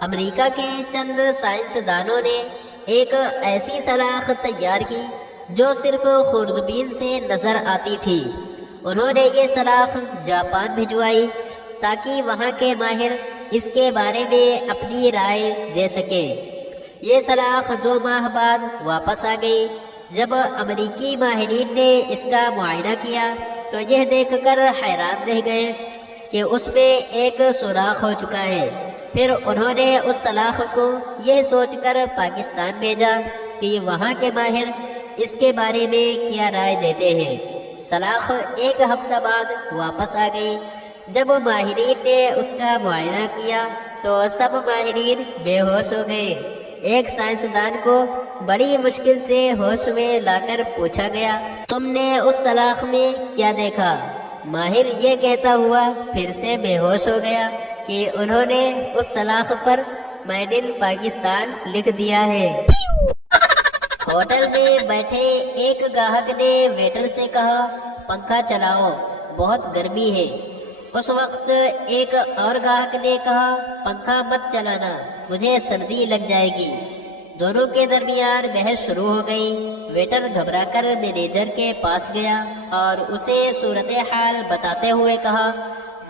امریکہ کے چند سائنسدانوں نے ایک ایسی سلاخ تیار کی جو صرف خوردبین سے نظر آتی تھی۔ انہوں نے یہ سلاخ جاپان بھجوائی تاکہ وہاں کے ماہر اس کے بارے میں اپنی رائے دے سکیں۔ یہ سلاخ 2 ماہ بعد واپس آ گئی۔ جب امریکی ماہرین نے اس کا معائنہ کیا تو یہ دیکھ کر حیران رہ گئے کہ اس میں ایک سوراخ ہو چکا ہے۔ پھر انہوں نے اس سلاخ کو یہ سوچ کر پاکستان بھیجا کہ وہاں کے ماہر اس کے بارے میں کیا رائے دیتے ہیں۔ سلاخ 1 ہفتہ بعد واپس آ گئی۔ جب ماہرین نے اس کا معائنہ کیا تو سب ماہرین بے ہوش ہو گئے۔ ایک سائنسدان کو بڑی مشکل سے ہوش میں لا کر پوچھا گیا، تم نے اس سلاخ میں کیا دیکھا؟ ماہر یہ کہتا ہوا پھر سے بے ہوش ہو گیا کہ انہوں نے اس سلاخ پر میڈ ان پاکستان لکھ دیا ہے۔ ہوٹل میں بیٹھے ایک گاہک نے ویٹر سے کہا، پنکھا چلاؤ، بہت گرمی ہے۔ اس وقت ایک اور گاہک نے کہا، پنکھا مت چلانا، مجھے سردی لگ جائے گی۔ دونوں کے درمیان بحث شروع ہو گئی۔ ویٹر گھبرا کر مینیجر کے پاس گیا اور اسے صورتحال بتاتے ہوئے کہا،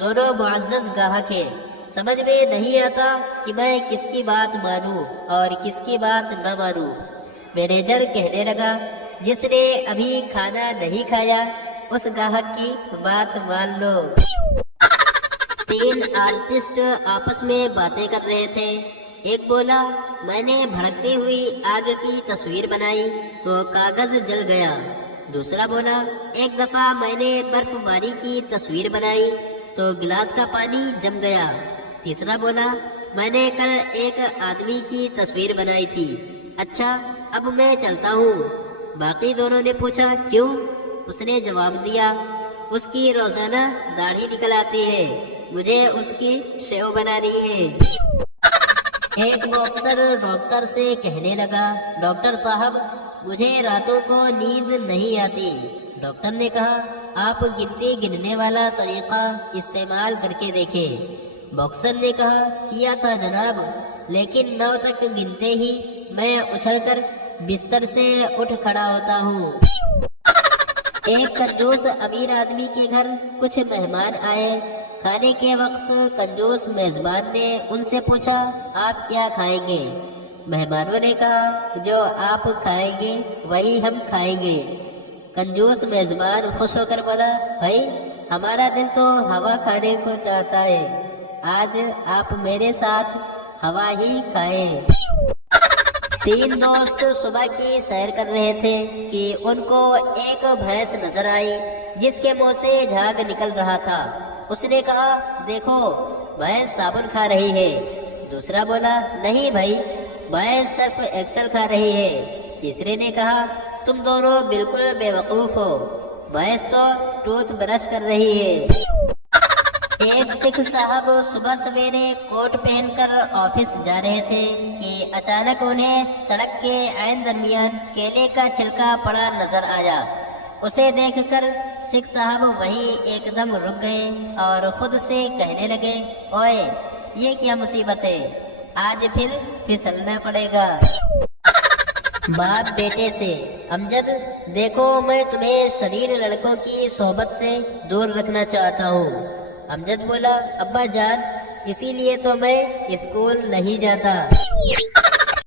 دونوں معزز گاہک ہیں، سمجھ میں نہیں آتا کہ میں کس کی بات مانوں اور کس کی بات نہ مانوں۔ مینیجر کہنے لگا، جس نے ابھی کھانا نہیں کھایا اس گاہک کی بات مان لو۔ 3 آرٹسٹ آپس میں باتیں کر رہے تھے۔ ایک بولا، میں نے بھڑکتی ہوئی آگ کی تصویر بنائی تو کاغذ جل گیا۔ دوسرا بولا، ایک دفعہ میں نے برف باری کی تصویر بنائی تو گلاس کا پانی جم گیا۔ تیسرا بولا، میں نے کل ایک آدمی کی تصویر بنائی تھی۔ اچھا، اب میں چلتا ہوں۔ باقی دونوں نے پوچھا، کیوں؟ اس نے جواب دیا، اس کی روزانہ داڑھی نکل آتی ہے، مجھے اس کی شیو بنانی ہے۔ ایک باکسر ڈاکٹر سے کہنے لگا، ڈاکٹر صاحب مجھے راتوں کو نیند نہیں آتی۔ ڈاکٹر نے کہا، آپ گنتی گننے والا طریقہ استعمال کر کے دیکھیں۔ باکسر نے کہا، کیا تھا جناب، لیکن 9 تک گنتے ہی میں اچھل کر بستر سے اٹھ کھڑا ہوتا ہوں۔ ایک کنجوس امیر آدمی کے گھر کچھ مہمان آئے۔ کھانے کے وقت کنجوس میزبان نے ان سے پوچھا، آپ کیا کھائیں گے؟ مہمانوں نے کہا، جو آپ کھائیں گے وہی ہم کھائیں گے۔ کنجوس میزبان خوش ہو کر بولا، بھائی ہمارا دل تو ہوا کھانے کو چاہتا ہے، آج آپ میرے ساتھ ہوا ہی کھائیں۔ 3 دوست صبح کی سیر کر رہے تھے کہ ان کو ایک بھینس نظر آئی جس کے منہ سے جھاگ نکل رہا تھا۔ اس نے کہا، دیکھو بھینس صابن کھا رہی ہے۔ دوسرا بولا، نہیں بھائی، بھینس صرف ایکسل کھا رہی ہے۔ تیسرے نے کہا، تم دونوں بالکل بے وقوف ہو، بھینس تو ٹوتھ برش کر رہی ہے۔ ایک سکھ صاحب صبح سویرے کوٹ پہن کر آفس جا رہے تھے کہ اچانک انہیں سڑک کے عین درمیان کیلے کا چھلکا پڑا نظر آیا۔ اسے دیکھ کر سکھ صاحب وہیں ایک دم رک گئے اور خود سے کہنے لگے، اوئے یہ کیا مصیبت ہے، آج پھر پھسلنا پڑے گا۔ باپ بیٹے سے، امجد دیکھو میں تمہیں شریر لڑکوں کی صحبت سے دور رکھنا چاہتا ہوں۔ امجد بولا، ابا جان اسی لیے تو میں اسکول نہیں جاتا۔